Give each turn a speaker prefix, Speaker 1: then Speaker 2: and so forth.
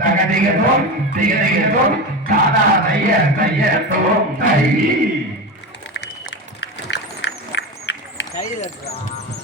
Speaker 1: தகதிகதோம் திகதிகதோம் தாதா தைய தைய தோம் தை